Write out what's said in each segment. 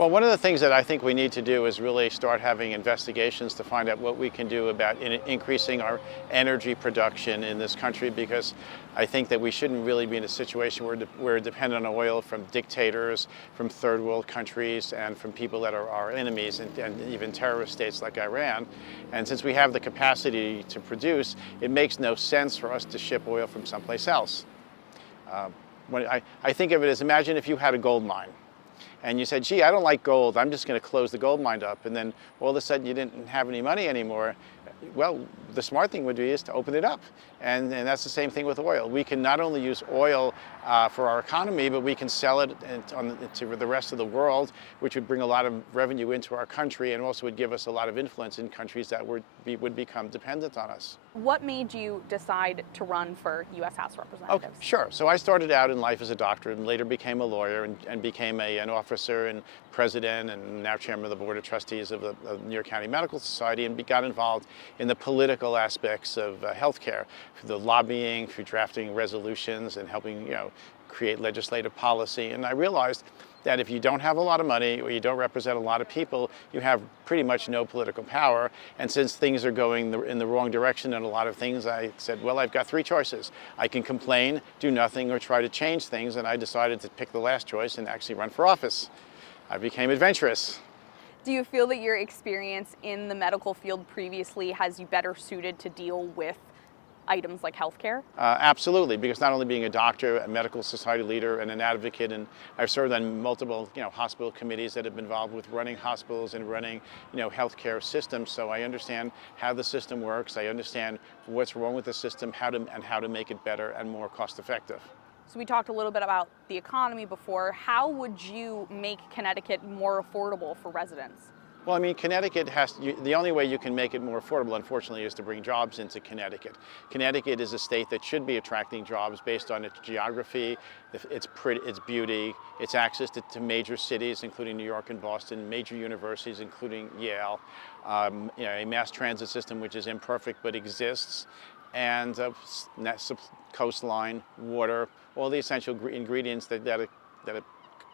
Well, one of the things that I think we need to do is really start having investigations to find out what we can do about increasing our energy production in this country, because I think that we shouldn't really be in a situation where we're dependent on oil from dictators, from third world countries, and from people that are our enemies, and even terrorist states like Iran. And since we have the capacity to produce, it makes no sense for us to ship oil from someplace else. I think of it as, imagine if you had a gold mine. And you said, gee, I don't like gold, I'm just going to close the gold mine up. And then all of a sudden you didn't have any money anymore. Well, the smart thing would be is to open it up. And that's the same thing with oil. We can not only use oil for our economy, but we can sell it to the rest of the world, which would bring a lot of revenue into our country and also would give us a lot of influence in countries that would become dependent on us. What made you decide to run for U.S. House Representatives? Oh, sure. So I started out in life as a doctor and later became a lawyer and became an officer and president and now chairman of the board of trustees of the New York County Medical Society, and got involved in the political aspects of healthcare, through the lobbying, through drafting resolutions and helping, create legislative policy. And I realized that if you don't have a lot of money or you don't represent a lot of people, you have pretty much no political power. And since things are going in the wrong direction in a lot of things, I said, well, I've got three choices. I can complain, do nothing, or try to change things. And I decided to pick the last choice and actually run for office. I became adventurous. Do you feel that your experience in the medical field previously has you better suited to deal with items like healthcare? Absolutely, because not only being a doctor, a medical society leader, and an advocate, and I've served on multiple, hospital committees that have been involved with running hospitals and running, healthcare systems. So I understand how the system works. I understand what's wrong with the system, how to make it better and more cost-effective. So we talked a little bit about the economy before. How would you make Connecticut more affordable for residents? Well, I mean, Connecticut the only way you can make it more affordable, unfortunately, is to bring jobs into Connecticut. Connecticut is a state that should be attracting jobs based on its geography, its beauty, its access to major cities, including New York and Boston, major universities, including Yale, a mass transit system which is imperfect but exists, and coastline, water, all the essential ingredients that a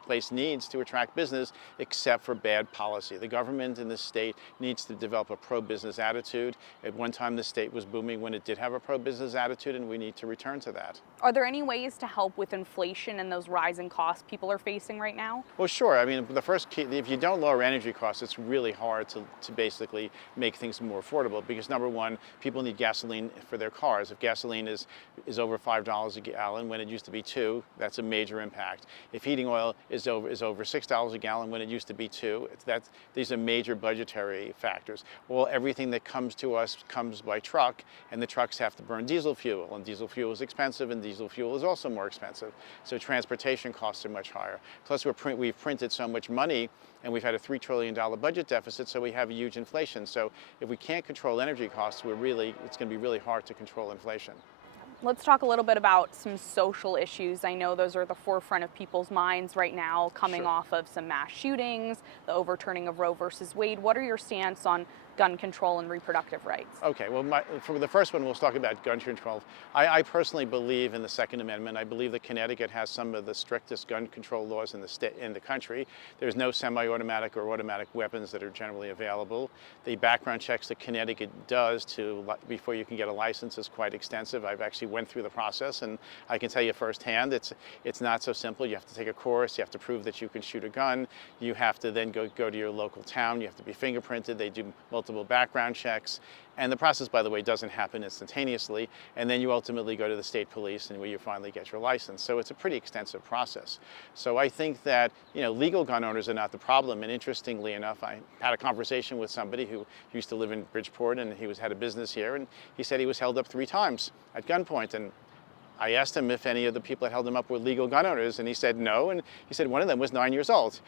place needs to attract business, except for bad policy. The government in this state needs to develop a pro-business attitude. At one time, the state was booming when it did have a pro-business attitude, and we need to return to that. Are there any ways to help with inflation and those rising costs people are facing right now? Well, sure. I mean, the first key, if you don't lower energy costs, it's really hard to basically make things more affordable, because number one, people need gasoline for their cars. If gasoline is over $5 a gallon when it used to be $2, that's a major impact. If heating oil is over $6 a gallon when it used to be $2, these are major budgetary factors. Well, everything that comes to us comes by truck, and the trucks have to burn diesel fuel, and diesel fuel is expensive, and diesel fuel is also more expensive. So transportation costs are much higher. Plus, we've printed so much money, and we've had a $3 trillion budget deficit, so we have huge inflation. So if we can't control energy costs, it's going to be really hard to control inflation. Let's talk a little bit about some social issues. I know those are at the forefront of people's minds right now, coming Sure. off of some mass shootings, the overturning of Roe versus Wade. What are your stance on gun control and reproductive rights? Okay, well, for the first one, we'll talk about gun control. I personally believe in the Second Amendment. I believe that Connecticut has some of the strictest gun control laws in the country. There's no semi-automatic or automatic weapons that are generally available. The background checks that Connecticut does before you can get a license is quite extensive. I've actually went through the process, and I can tell you firsthand, it's not so simple. You have to take a course. You have to prove that you can shoot a gun. You have to then go to your local town. You have to be fingerprinted. They do multiple background checks. And the process, by the way, doesn't happen instantaneously. And then you ultimately go to the state police and where you finally get your license. So it's a pretty extensive process. So I think that, legal gun owners are not the problem. And interestingly enough, I had a conversation with somebody who used to live in Bridgeport, and he had a business here, and he said he was held up 3 times at gunpoint. And I asked him if any of the people that held him up were legal gun owners, and he said no. And he said one of them was 9 years old.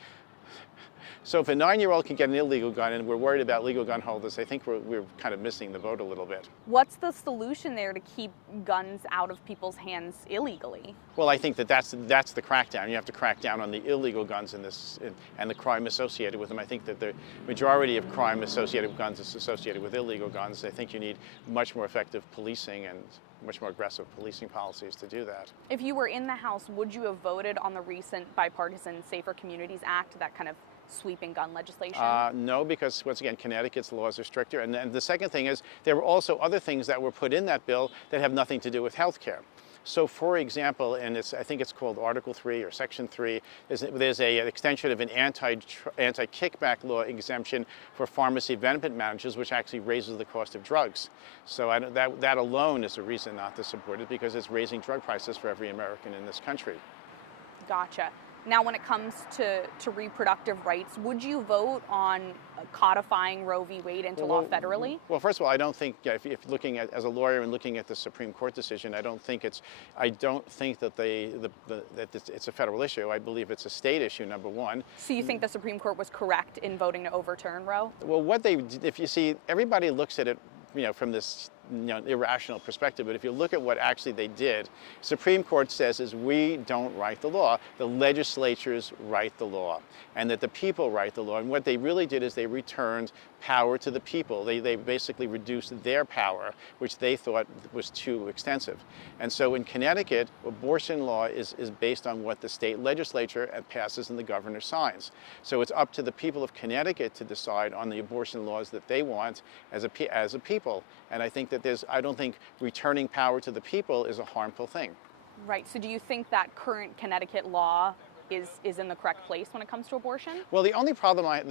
So if a 9-year-old can get an illegal gun, and we're worried about legal gun holders, I think we're kind of missing the boat a little bit. What's the solution there to keep guns out of people's hands illegally? Well, I think that's the crackdown. You have to crack down on the illegal guns and the crime associated with them. I think that the majority of crime associated with guns is associated with illegal guns. I think you need much more effective policing and much more aggressive policing policies to do that. If you were in the House, would you have voted on the recent bipartisan Safer Communities Act that kind of sweeping gun legislation? No, because once again, Connecticut's laws are stricter. And then the second thing is there were also other things that were put in that bill that have nothing to do with health care. So, for example, and I think it's called Article 3 or Section 3, there's an extension of an anti-kickback law exemption for pharmacy benefit managers, which actually raises the cost of drugs. So that alone is a reason not to support it, because it's raising drug prices for every American in this country. Gotcha. Now, when it comes to reproductive rights, would you vote on codifying Roe v. Wade into law federally? Well, first of all, I don't think, if looking at, as a lawyer and looking at the Supreme Court decision, I don't think that it's a federal issue. I believe it's a state issue, number one. So you think the Supreme Court was correct in voting to overturn Roe? Well, what they, if you see, everybody looks at it, from this irrational perspective, but if you look at what actually they did, Supreme Court says is we don't write the law, the legislatures write the law, and that the people write the law. And what they really did is they returned power to the people. They basically reduced their power, which they thought was too extensive. And so in Connecticut, abortion law is based on what the state legislature passes and the governor signs. So it's up to the people of Connecticut to decide on the abortion laws that they want as a people. And I think that I don't think returning power to the people is a harmful thing. Right. So do you think that current Connecticut law is in the correct place when it comes to abortion? Well, the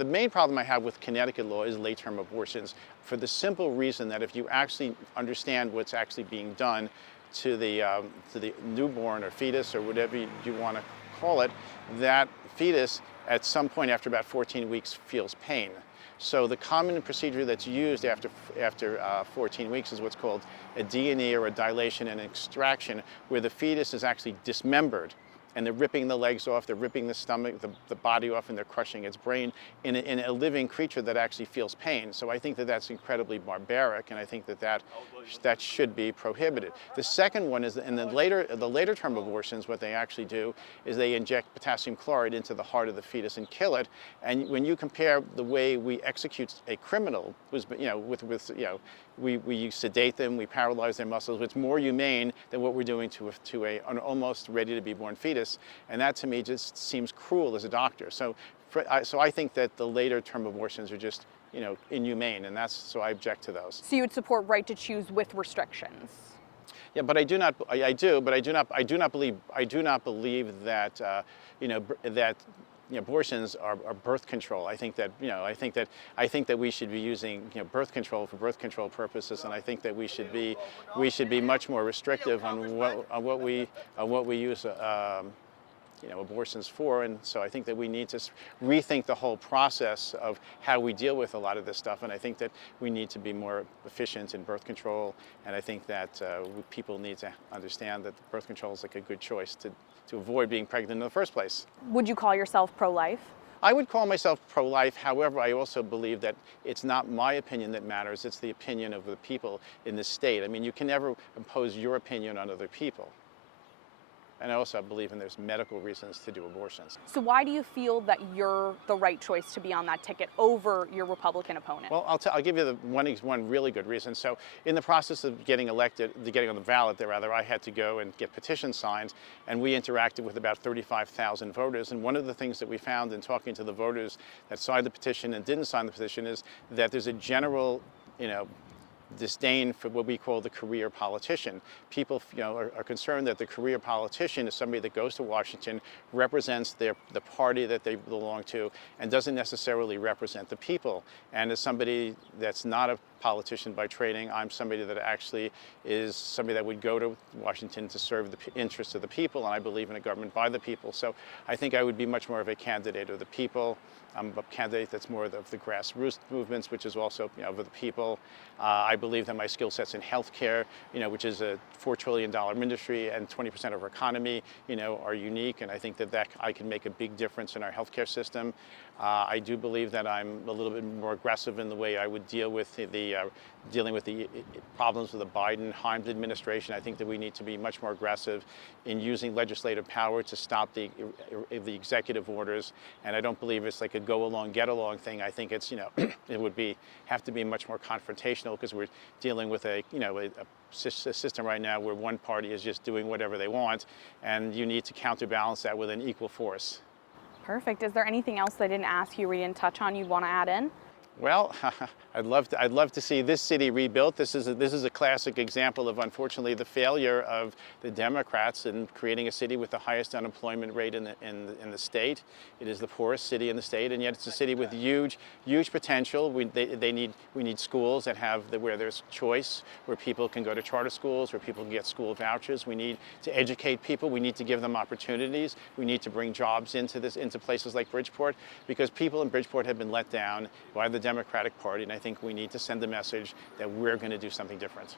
main problem I have with Connecticut law is late-term abortions, for the simple reason that if you actually understand what's actually being done to the newborn or fetus or whatever you want to call it, that fetus at some point after about 14 weeks feels pain. So the common procedure that's used after 14 weeks is what's called a D&E, or a dilation and extraction, where the fetus is actually dismembered. And they're ripping the legs off, they're ripping the stomach, the body off, and they're crushing its brain in a living creature that actually feels pain. So I think that that's incredibly barbaric, and I think that should be prohibited. The second one is, in the later term abortions, what they actually do is they inject potassium chloride into the heart of the fetus and kill it. And when you compare the way we execute a criminal, we sedate them, we paralyze their muscles. It's more humane than what we're doing to an almost ready-to-be-born fetus, and that to me just seems cruel as a doctor. So I think that the later-term abortions are just inhumane, and so I object to those. So you would support right to choose with restrictions? Yeah, but I do not believe that abortions are birth control. I think that we should be using birth control for birth control purposes, and I think that we should be much more restrictive on what we use abortions for. And so I think that we need to rethink the whole process of how we deal with a lot of this stuff. And I think that we need to be more efficient in birth control. And I think that people need to understand that birth control is like a good choice to avoid being pregnant in the first place. Would you call yourself pro-life? I would call myself pro-life. However, I also believe that it's not my opinion that matters, it's the opinion of the people in the state. I mean, you can never impose your opinion on other people. And I also believe there's medical reasons to do abortions. So why do you feel that you're the right choice to be on that ticket over your Republican opponent? Well, I'll give you one really good reason. So in the process of getting elected, getting on the ballot, I had to go and get petitions signed, and we interacted with about 35,000 voters. And one of the things that we found in talking to the voters that signed the petition and didn't sign the petition is that there's a general, disdain for what we call the career politician. People, are concerned that the career politician is somebody that goes to Washington, represents the party that they belong to, and doesn't necessarily represent the people. And as somebody that's not a politician by training, I'm somebody that actually is somebody that would go to Washington to serve the interests of the people, and I believe in a government by the people. So I think I would be much more of a candidate of the people. I'm a candidate that's more of the grassroots movements, which is also of the people. I believe that my skill sets in healthcare, which is a $4 trillion industry and 20% of our economy, are unique, and I think that I can make a big difference in our healthcare system. I do believe that I'm a little bit more aggressive in the way I would deal with dealing with the problems of the Biden-Harms administration. I think that we need to be much more aggressive in using legislative power to stop the executive orders. And I don't believe it's like a go-along, get-along thing. I think it's, it would have to be much more confrontational, because we're dealing with a system right now where one party is just doing whatever they want, and you need to counterbalance that with an equal force. Perfect. Is there anything else that I didn't ask you, we didn't touch on, you'd want to add in? Well, I'd love to see this city rebuilt. This is a classic example of, unfortunately, the failure of the Democrats in creating a city with the highest unemployment rate in the state. It is the poorest city in the state, and yet it's a city with huge potential. We need schools where there's choice, where people can go to charter schools, where people can get school vouchers. We need to educate people. We need to give them opportunities. We need to bring jobs into places like Bridgeport, because people in Bridgeport have been let down by the Democratic Party, and I think we need to send a message that we're going to do something different.